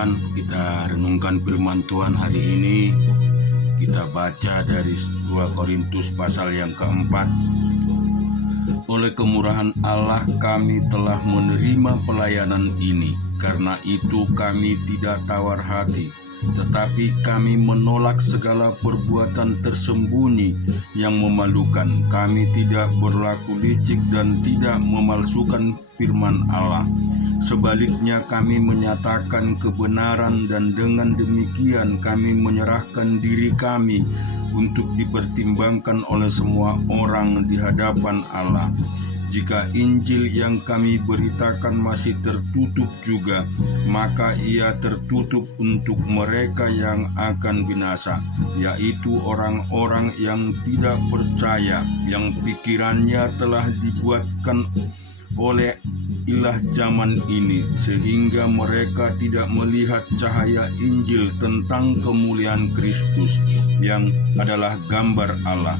Tuhan, kita renungkan firman Tuhan hari ini. Kita baca dari 2 Korintus pasal yang keempat. Oleh kemurahan Allah kami telah menerima pelayanan ini. Karena itu kami tidak tawar hati, tetapi kami menolak segala perbuatan tersembunyi yang memalukan. Kami tidak berlaku licik dan tidak memalsukan firman Allah. Sebaliknya kami menyatakan kebenaran, dan dengan demikian kami menyerahkan diri kami untuk dipertimbangkan oleh semua orang di hadapan Allah. Jika Injil yang kami beritakan masih tertutup juga, maka ia tertutup untuk mereka yang akan binasa, yaitu orang-orang yang tidak percaya, yang pikirannya telah dibuatkan oleh ilah zaman ini, sehingga mereka tidak melihat cahaya Injil tentang kemuliaan Kristus, yang adalah gambar Allah.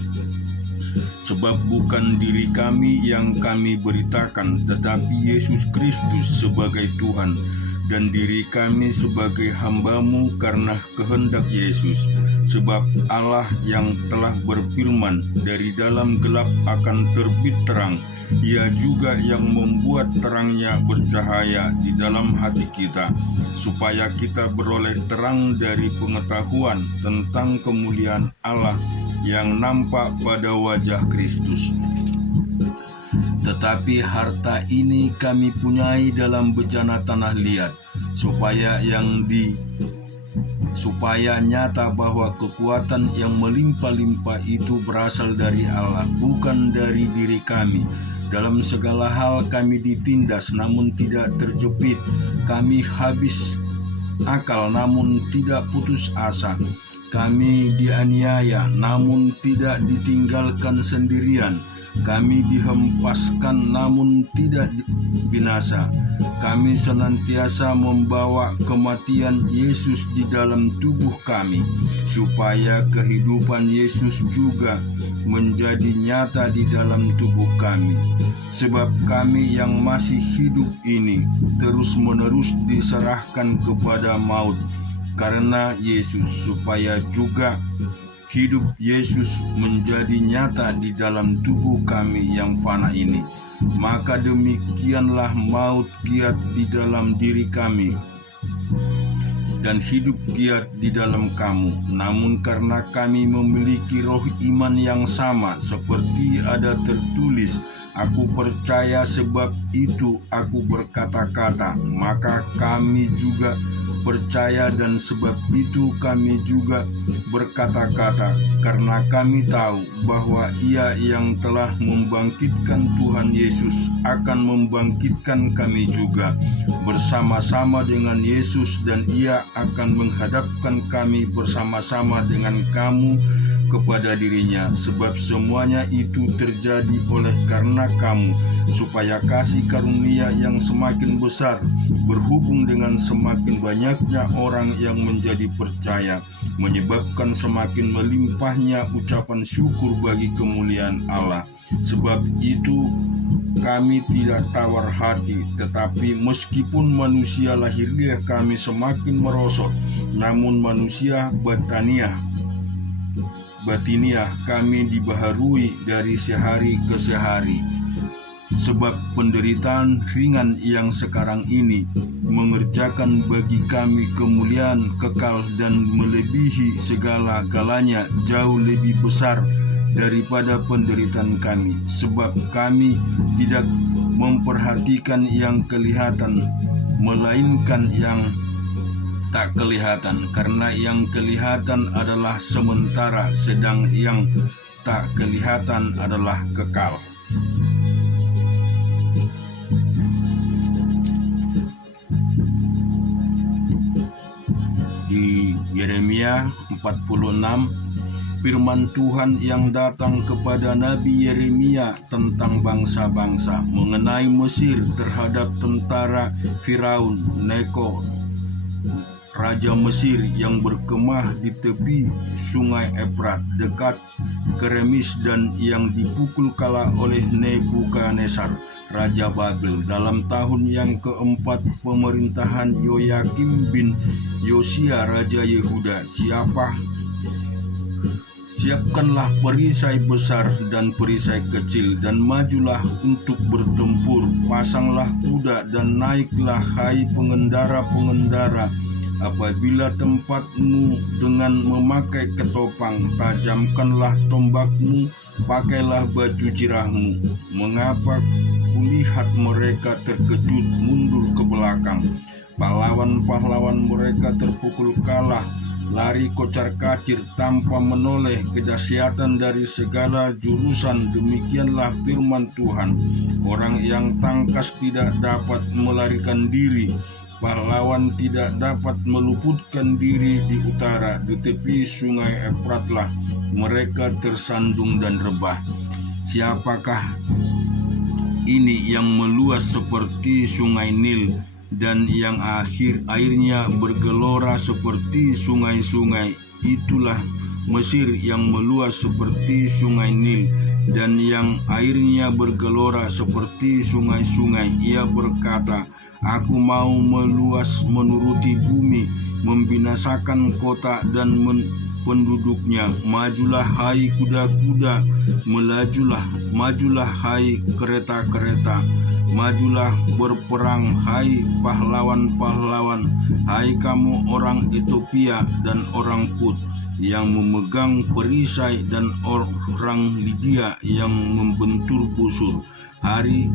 Sebab bukan diri kami yang kami beritakan, tetapi Yesus Kristus sebagai Tuhan, dan diri kami sebagai hamba-Mu karena kehendak Yesus. Sebab Allah yang telah berfirman, dari dalam gelap akan terbit terang, Ia juga yang membuat terangnya bercahaya di dalam hati kita, supaya kita beroleh terang dari pengetahuan tentang kemuliaan Allah yang nampak pada wajah Kristus. Tetapi harta ini kami punyai dalam bejana tanah liat, supaya nyata bahwa kekuatan yang melimpah-limpah itu berasal dari Allah, bukan dari diri kami. Dalam segala hal kami ditindas, namun tidak terjepit. Kami habis akal, namun tidak putus asa. Kami dianiaya, namun tidak ditinggalkan sendirian. Kami dihempaskan, namun tidak binasa. Kami senantiasa membawa kematian Yesus di dalam tubuh kami, supaya kehidupan Yesus juga menjadi nyata di dalam tubuh kami. Sebab kami yang masih hidup ini terus-menerus diserahkan kepada maut karena Yesus, supaya juga hidup Yesus menjadi nyata di dalam tubuh kami yang fana ini. Maka demikianlah maut giat di dalam diri kami, dan hidup giat di dalam kamu. Namun karena kami memiliki roh iman yang sama, seperti ada tertulis, aku percaya sebab itu aku berkata-kata, maka kami juga percaya, dan sebab itu kami juga berkata-kata, karena kami tahu bahwa Ia yang telah membangkitkan Tuhan Yesus akan membangkitkan kami juga bersama-sama dengan Yesus, dan Ia akan menghadapkan kami bersama-sama dengan kamu kepada dirinya. Sebab semuanya itu terjadi oleh karena kamu, supaya kasih karunia yang semakin besar berhubung dengan semakin banyaknya orang yang menjadi percaya, menyebabkan semakin melimpahnya ucapan syukur bagi kemuliaan Allah. Sebab itu kami tidak tawar hati, tetapi meskipun manusia lahiriah kami semakin merosot, namun manusia batiniah kami dibaharui dari sehari ke sehari. Sebab penderitaan ringan yang sekarang ini mengerjakan bagi kami kemuliaan kekal dan melebihi segala-galanya, jauh lebih besar daripada penderitaan kami. Sebab kami tidak memperhatikan yang kelihatan, melainkan yang tak kelihatan, karena yang kelihatan adalah sementara, sedang yang tak kelihatan adalah kekal. Di Yeremia 46, firman Tuhan yang datang kepada Nabi Yeremia tentang bangsa-bangsa mengenai Mesir terhadap tentara Firaun Neko raja Mesir yang berkemah di tepi sungai Efrat dekat Keremis dan yang dipukul kalah oleh Nebukadnezar raja Babel dalam tahun yang keempat pemerintahan Yoyakim bin Yosia raja Yehuda. Siapkanlah perisai besar dan perisai kecil dan majulah untuk bertempur. Pasanglah kuda dan naiklah hai pengendara-pengendara. Apabila tempatmu dengan memakai ketopang, tajamkanlah tombakmu, pakailah baju jirahmu. Mengapa kulihat mereka terkejut mundur ke belakang? Pahlawan-pahlawan mereka terpukul kalah, lari kocar-kacir tanpa menoleh kedahsyatan dari segala jurusan. Demikianlah firman Tuhan. Orang yang tangkas tidak dapat melarikan diri, pahlawan tidak dapat meluputkan diri di utara. Di tepi sungai Efratlah mereka tersandung dan rebah. Siapakah ini yang meluas seperti sungai Nil dan yang airnya bergelora seperti sungai-sungai? Itulah Mesir yang meluas seperti sungai Nil dan yang airnya bergelora seperti sungai-sungai. Ia berkata, aku mau meluas menuruti bumi, membinasakan kota dan penduduknya. Majulah hai kuda-kuda, majulah hai kereta-kereta. Majulah berperang hai pahlawan-pahlawan, hai kamu orang Ethiopia dan orang Put yang memegang perisai dan orang Lydia yang membentur busur. Hari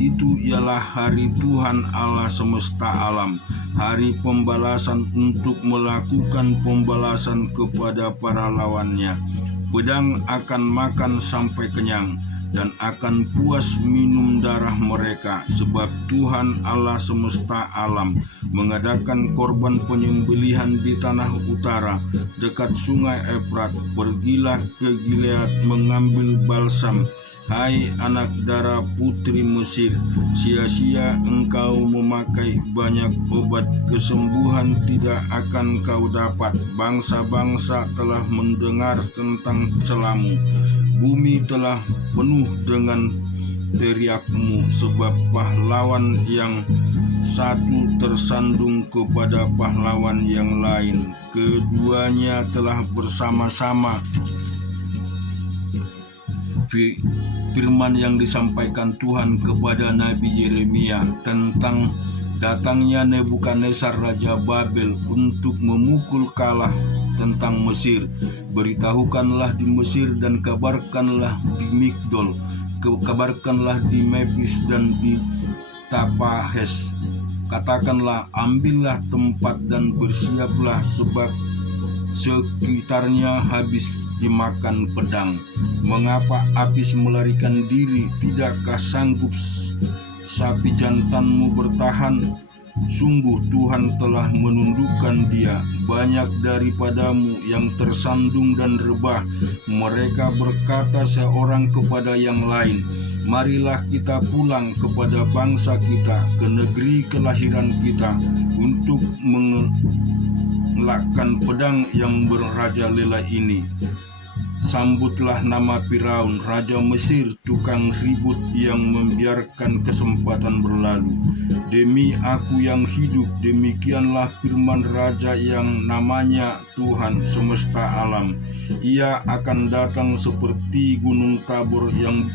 itu ialah hari Tuhan Allah semesta alam, hari pembalasan untuk melakukan pembalasan kepada para lawannya. Pedang akan makan sampai kenyang dan akan puas minum darah mereka, sebab Tuhan Allah semesta alam mengadakan korban penyembelihan di tanah utara dekat sungai Efrat. Pergilah ke Gilead mengambil balsam, hai anak darah putri Mesir. Sia-sia engkau memakai banyak obat kesembuhan, tidak akan kau dapat. Bangsa-bangsa telah mendengar tentang celamu. Bumi telah penuh dengan teriakmu, sebab pahlawan yang satu tersandung kepada pahlawan yang lain. Keduanya telah bersama-sama. Firman yang disampaikan Tuhan kepada Nabi Yeremia tentang datangnya Nebukadnezar raja Babel untuk memukul kalah tentang Mesir. Beritahukanlah di Mesir dan kabarkanlah di Migdol, kabarkanlah di Memphis dan di Tapahes. Katakanlah, ambillah tempat dan bersiaplah, sebab sekitarnya habis dimakan pedang. Mengapa Apis melarikan diri? Tidakkah sanggup sapi jantanmu bertahan? Sungguh Tuhan telah menundukkan dia. Banyak daripadamu yang tersandung dan rebah. Mereka berkata seorang kepada yang lain, marilah kita pulang kepada bangsa kita, ke negeri kelahiran kita, untuk mengelakkan pedang yang merajalela ini. Sambutlah nama Firaun, raja Mesir, tukang ribut yang membiarkan kesempatan berlalu. Demi aku yang hidup, demikianlah firman raja yang namanya Tuhan semesta alam. Ia akan datang seperti gunung Tabor yang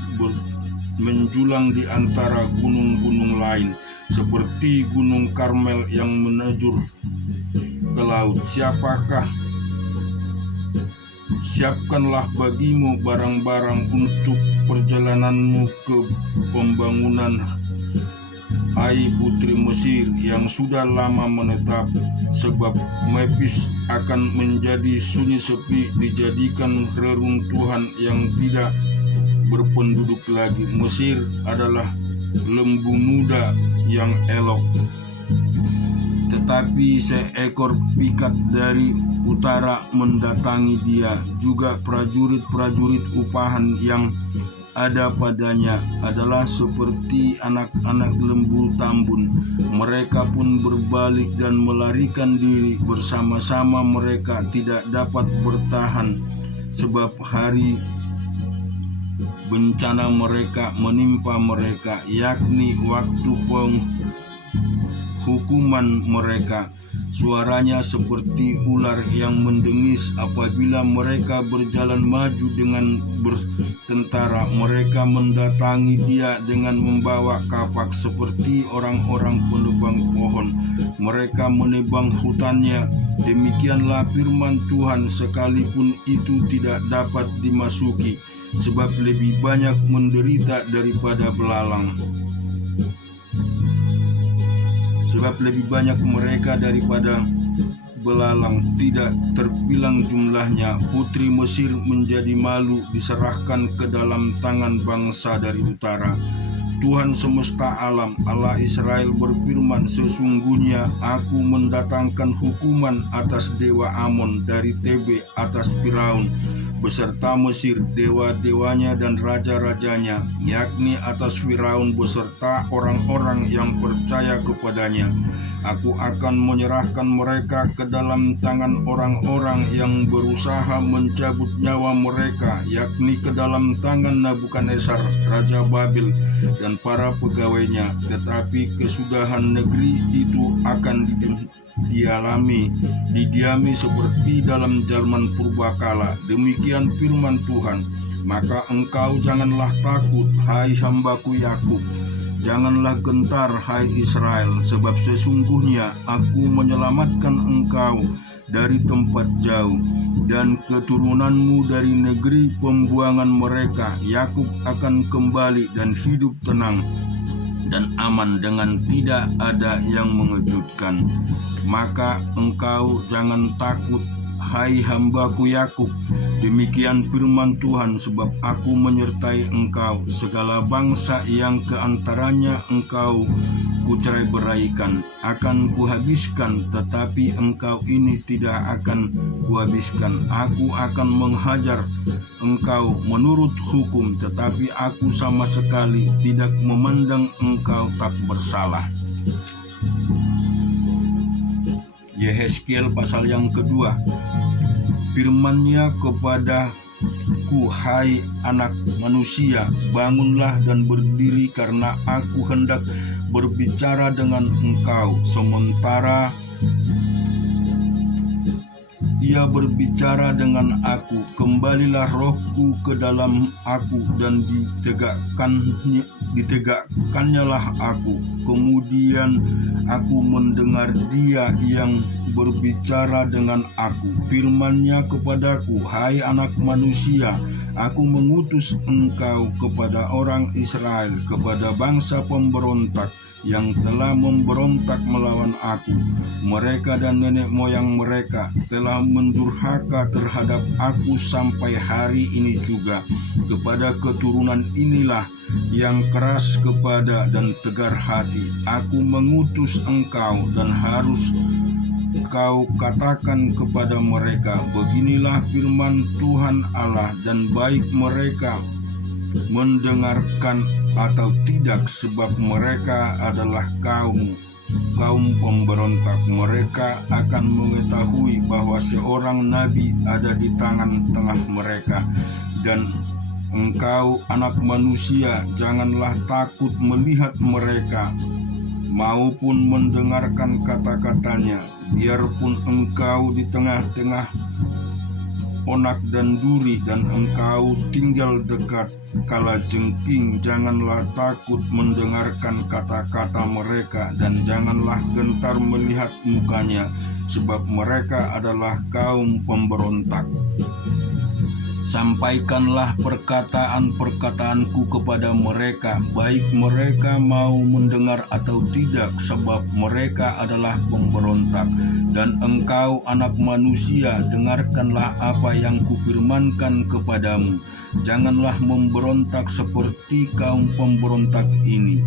menjulang di antara gunung-gunung lain, seperti gunung Karmel yang menajur ke laut. Siapkanlah bagimu barang-barang untuk perjalananmu ke pembangunan, hai putri Mesir yang sudah lama menetap, sebab Memphis akan menjadi sunyi sepi, dijadikan reruntuhan yang tidak berpenduduk lagi. Mesir adalah lembu muda yang elok, tetapi seekor pikat dari utara mendatangi dia, juga prajurit-prajurit upahan yang ada padanya adalah seperti anak-anak lembu tambun. Mereka pun berbalik dan melarikan diri bersama-sama. Mereka tidak dapat bertahan, sebab hari bencana mereka menimpa mereka, yakni waktu penghukuman mereka. Suaranya seperti ular yang mendengis apabila mereka berjalan maju dengan bertentara. Mereka mendatangi dia dengan membawa kapak seperti orang-orang penebang pohon. Mereka menebang hutannya. Demikianlah firman Tuhan, sekalipun itu tidak dapat dimasuki, sebab lebih banyak menderita daripada belalang. Sebab lebih banyak mereka daripada belalang, tidak terbilang jumlahnya. Putri Mesir menjadi malu, diserahkan ke dalam tangan bangsa dari utara. Tuhan semesta alam, Allah Israel berfirman, sesungguhnya aku mendatangkan hukuman atas dewa Amon dari Tebe, atas Firaun beserta Mesir, dewa-dewanya dan raja-rajanya, yakni atas Firaun beserta orang-orang yang percaya kepadanya. Aku akan menyerahkan mereka ke dalam tangan orang-orang yang berusaha mencabut nyawa mereka, yakni ke dalam tangan Nabukadnezar, Raja Babel, dan para pegawainya. Tetapi kesudahan negeri itu akan didiami seperti dalam zaman purbakala. Demikian firman Tuhan. Maka engkau janganlah takut, hai hambaku Yakub. Janganlah gentar, hai Israel, sebab sesungguhnya aku menyelamatkan engkau dari tempat jauh, dan keturunanmu dari negeri pembuangan mereka. Yakub akan kembali dan hidup tenang dan aman dengan tidak ada yang mengejutkan. Maka engkau jangan takut, hai hambaku Yakub. Demikian firman Tuhan, sebab aku menyertai engkau. Segala bangsa yang keantaranya engkau kucerai-beraikan akan kuhabiskan, tetapi engkau ini tidak akan kuhabiskan. Aku akan menghajar engkau menurut hukum, tetapi aku sama sekali tidak memandang engkau tak bersalah. Yehezkiel pasal yang kedua. Firman-Nya kepadaku, hai anak manusia, bangunlah dan berdiri, karena aku hendak berbicara dengan engkau. Sementara Ia berbicara dengan aku, kembalilah rohku ke dalam aku, dan ditegakkannya aku. Kemudian aku mendengar Dia yang berbicara dengan aku. Firman-Nya kepadaku, hai anak manusia, aku mengutus engkau kepada orang Israel, kepada bangsa pemberontak yang telah memberontak melawan aku. Mereka dan nenek moyang mereka telah mendurhaka terhadap aku sampai hari ini juga. Kepada keturunan inilah yang keras kepada dan tegar hati, aku mengutus engkau, dan harus kau katakan kepada mereka, beginilah firman Tuhan Allah, dan baik mereka mendengarkan atau tidak, sebab mereka adalah kaum pemberontak. Mereka akan mengetahui bahwa seorang nabi ada di tengah mereka. Dan engkau anak manusia, janganlah takut melihat mereka maupun mendengarkan kata-katanya. Biarpun engkau di tengah-tengah onak dan duri, dan engkau tinggal dekat kalajengking, janganlah takut mendengarkan kata-kata mereka, dan janganlah gentar melihat mukanya, sebab mereka adalah kaum pemberontak. Sampaikanlah perkataan-perkataanku kepada mereka, baik mereka mau mendengar atau tidak, sebab mereka adalah pemberontak. Dan engkau anak manusia, dengarkanlah apa yang kufirmankan kepadamu. Janganlah memberontak seperti kaum pemberontak ini.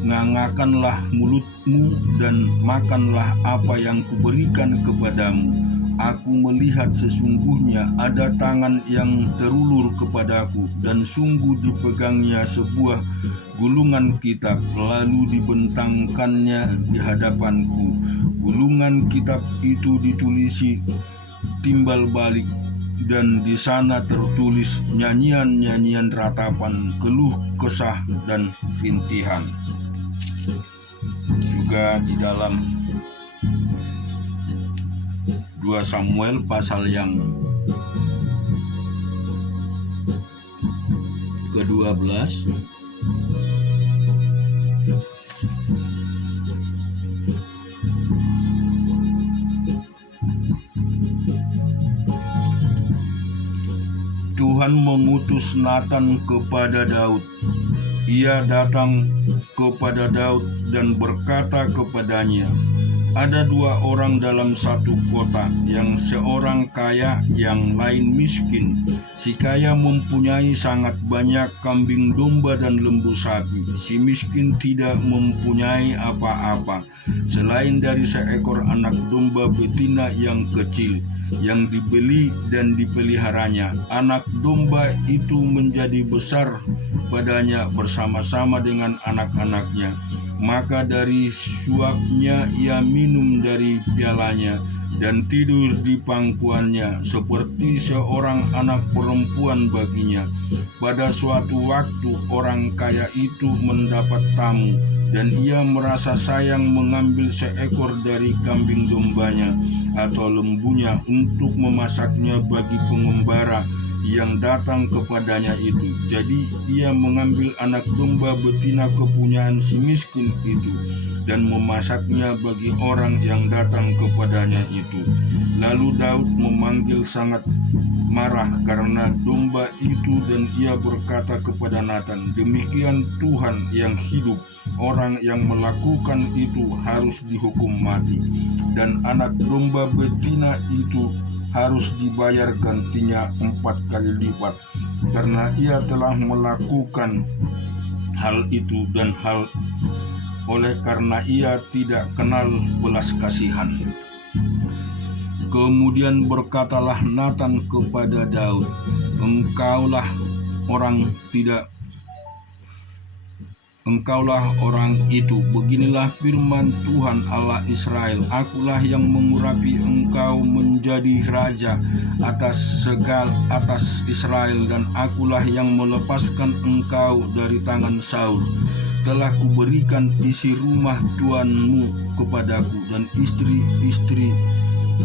Ngangakanlah mulutmu dan makanlah apa yang kuberikan kepadamu. Aku melihat sesungguhnya ada tangan yang terulur kepadaku, dan sungguh dipegangnya sebuah gulungan kitab, lalu dibentangkannya di hadapanku. Gulungan kitab itu ditulisi timbal balik, dan di sana tertulis nyanyian-nyanyian ratapan, keluh kesah, dan rintihan. Juga di dalam 2 Samuel pasal yang ke-12 Tuhan mengutus Natan kepada Daud. Ia datang kepada Daud dan berkata kepadanya, ada 2 orang dalam satu kota, yang seorang kaya, yang lain miskin. Si kaya mempunyai sangat banyak kambing domba dan lembu sapi. Si miskin tidak mempunyai apa-apa, selain dari seekor anak domba betina yang kecil, yang dibeli dan dipeliharanya. Anak domba itu menjadi besar padanya bersama-sama dengan anak-anaknya. Maka dari suapnya ia minum dari pialanya dan tidur di pangkuannya seperti seorang anak perempuan baginya. Pada suatu waktu orang kaya itu mendapat tamu, dan ia merasa sayang mengambil seekor dari kambing dombanya atau lembunya untuk memasaknya bagi pengembara yang datang kepadanya itu. Jadi ia mengambil anak domba betina kepunyaan si miskin itu dan memasaknya bagi orang yang datang kepadanya itu. Lalu Daud memanggil sangat marah karena domba itu, dan ia berkata kepada Natan, demikian Tuhan yang hidup, orang yang melakukan itu harus dihukum mati, dan anak domba betina itu harus dibayar gantinya 4 kali lipat, karena ia telah melakukan hal itu, dan hal oleh karena ia tidak kenal belas kasihan. Kemudian berkatalah Natan kepada Daud, Engkaulah orang itu. Beginilah firman Tuhan Allah Israel, akulah yang mengurapi engkau menjadi raja atas Israel, dan akulah yang melepaskan engkau dari tangan Saul. Telah kuberikan isi rumah tuanmu kepadaku, dan istri-istri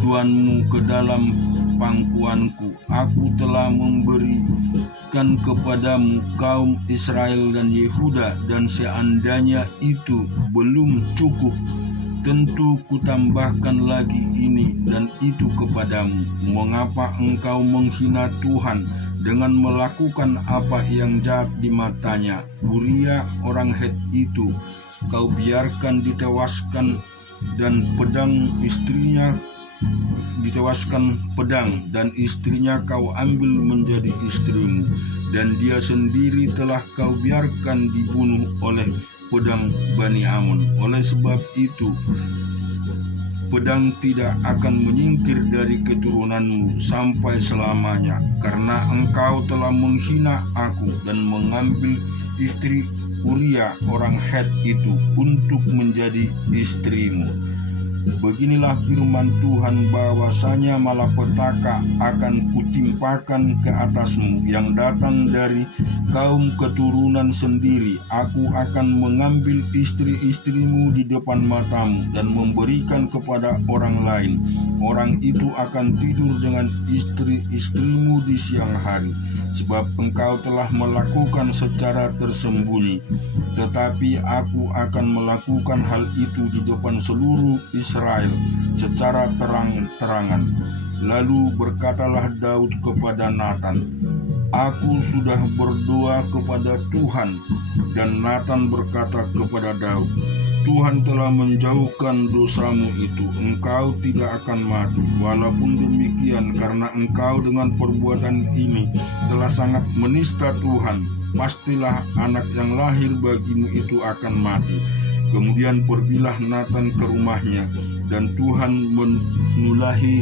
tuanmu ke dalam pangkuanku. Aku telah memberikan kepadamu kaum Israel dan Yehuda, dan seandainya itu belum cukup, tentu kutambahkan lagi ini dan itu kepadamu. Mengapa engkau menghina Tuhan dengan melakukan apa yang jahat di matanya? Uria orang Het itu kau biarkan ditewaskan, dan istrinya kau ambil menjadi istrimu, dan dia sendiri telah kau biarkan dibunuh oleh pedang Bani Amon. Oleh sebab itu pedang tidak akan menyingkir dari keturunanmu sampai selamanya, karena engkau telah menghina aku dan mengambil istri Uria orang Het itu untuk menjadi istrimu. Beginilah firman Tuhan, bahwasanya malapetaka akan kutimpakan ke atasmu yang datang dari kaum keturunan sendiri. Aku akan mengambil istri-istrimu di depan matamu dan memberikan kepada orang lain. Orang itu akan tidur dengan istri-istrimu di siang hari, sebab engkau telah melakukan secara tersembunyi. Tetapi aku akan melakukan hal itu di depan seluruh Israel secara terang-terangan. Lalu berkatalah Daud kepada Natan, aku sudah berdoa kepada Tuhan. Dan Natan berkata kepada Daud, Tuhan telah menjauhkan dosamu itu, engkau tidak akan mati. Walaupun demikian, karena engkau dengan perbuatan ini telah sangat menista Tuhan, pastilah anak yang lahir bagimu itu akan mati. Kemudian pergilah Natan ke rumahnya, dan Tuhan menulahi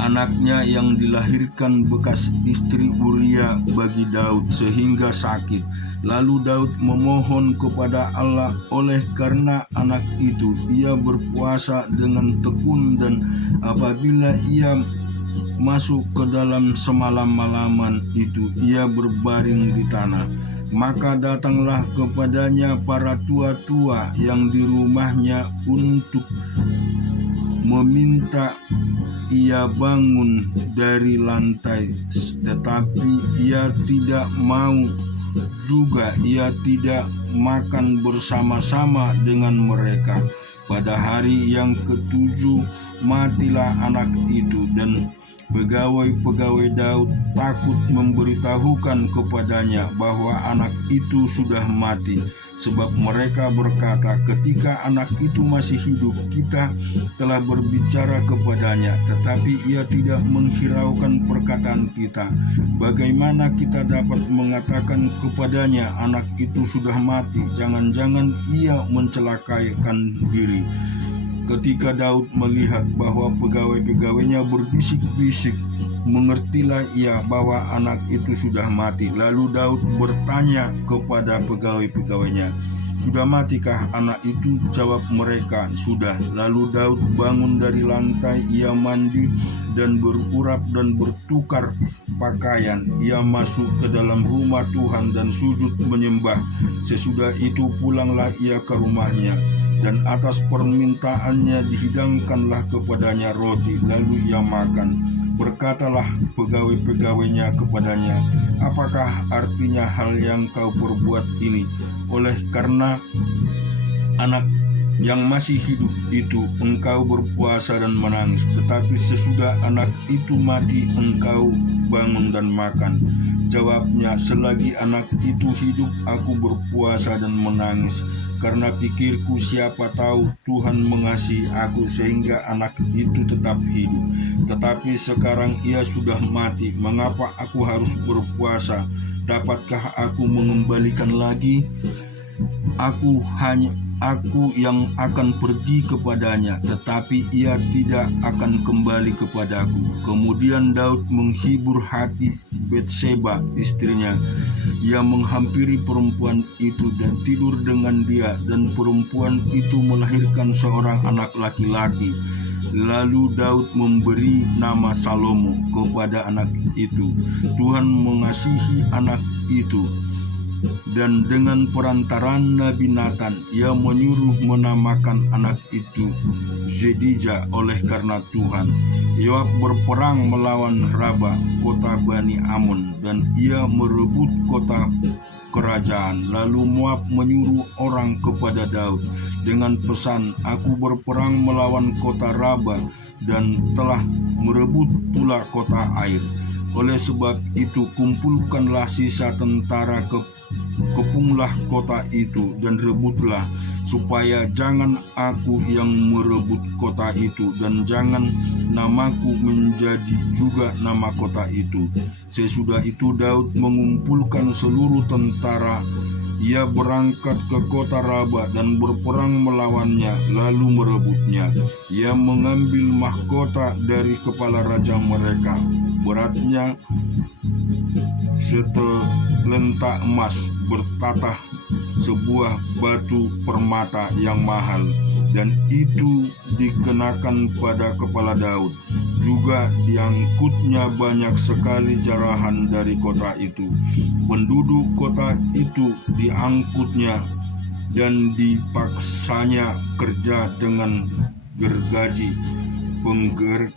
anaknya yang dilahirkan bekas istri Uria bagi Daud sehingga sakit. Lalu Daud memohon kepada Allah, oleh karena anak itu ia berpuasa dengan tekun, dan apabila ia masuk ke dalam semalam-malaman itu ia berbaring di tanah. Maka datanglah kepadanya para tua-tua yang di rumahnya untuk meminta ia bangun dari lantai, tetapi ia tidak mau. Juga ia tidak makan bersama-sama dengan mereka. Pada hari yang ketujuh matilah anak itu, dan pegawai-pegawai Daud takut memberitahukan kepadanya bahwa anak itu sudah mati, sebab mereka berkata, ketika anak itu masih hidup, kita telah berbicara kepadanya, tetapi ia tidak menghiraukan perkataan kita. Bagaimana kita dapat mengatakan kepadanya, anak itu sudah mati? Jangan-jangan ia mencelakakan diri. Ketika Daud melihat bahwa pegawai-pegawainya berbisik-bisik, mengertilah ia bahwa anak itu sudah mati. Lalu Daud bertanya kepada pegawai-pegawainya, "Sudah matikah anak itu?" Jawab mereka, "Sudah." Lalu Daud bangun dari lantai, ia mandi dan berurap dan bertukar pakaian. Ia masuk ke dalam rumah Tuhan dan sujud menyembah. Sesudah itu pulanglah ia ke rumahnya, dan atas permintaannya dihidangkanlah kepadanya roti, lalu ia makan. Berkatalah pegawai-pegawainya kepadanya, "Apakah artinya hal yang kau perbuat ini? Oleh karena anak yang masih hidup itu engkau berpuasa dan menangis, tetapi sesudah anak itu mati engkau bangun dan makan." Jawabnya, "Selagi anak itu hidup aku berpuasa dan menangis, karena pikirku siapa tahu Tuhan mengasihi aku sehingga anak itu tetap hidup. Tetapi sekarang ia sudah mati, mengapa aku harus berpuasa? Dapatkah aku mengembalikan lagi? Aku yang akan pergi kepadanya, tetapi ia tidak akan kembali kepadaku." Kemudian Daud menghibur hati Betseba istrinya. Ia menghampiri perempuan itu dan tidur dengan dia, dan perempuan itu melahirkan seorang anak laki-laki. Lalu Daud memberi nama Salomo kepada anak itu. Tuhan mengasihi anak itu, dan dengan perantaraan Nabi Nathan ia menyuruh menamakan anak itu Jedija oleh karena Tuhan. Yoab berperang melawan Raba, kota Bani Amon, dan ia merebut kota kerajaan. Lalu Moab menyuruh orang kepada Daud dengan pesan, "Aku berperang melawan kota Raba dan telah merebut pula kota air. Oleh sebab itu kumpulkanlah sisa tentara, kepunglah kota itu dan rebutlah, supaya jangan aku yang merebut kota itu, dan jangan namaku menjadi juga nama kota itu." Sesudah itu Daud mengumpulkan seluruh tentara. Ia berangkat ke kota Raba dan berperang melawannya, lalu merebutnya. Ia mengambil mahkota dari kepala raja mereka, beratnya setelentak emas bertatah sebuah batu permata yang mahal, dan itu dikenakan pada kepala Daud. Juga diangkutnya banyak sekali jarahan dari kota itu. Penduduk kota itu diangkutnya dan dipaksanya kerja dengan gergaji, penggerak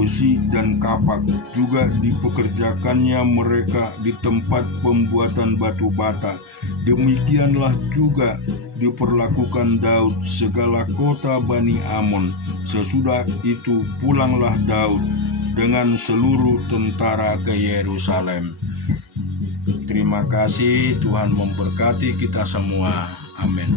besi dan kapak. Juga dipekerjakannya mereka di tempat pembuatan batu bata. Demikianlah juga diperlakukan Daud segala kota Bani Amon. Sesudah itu pulanglah Daud dengan seluruh tentara ke Yerusalem. Terima kasih, Tuhan memberkati kita semua. Amin.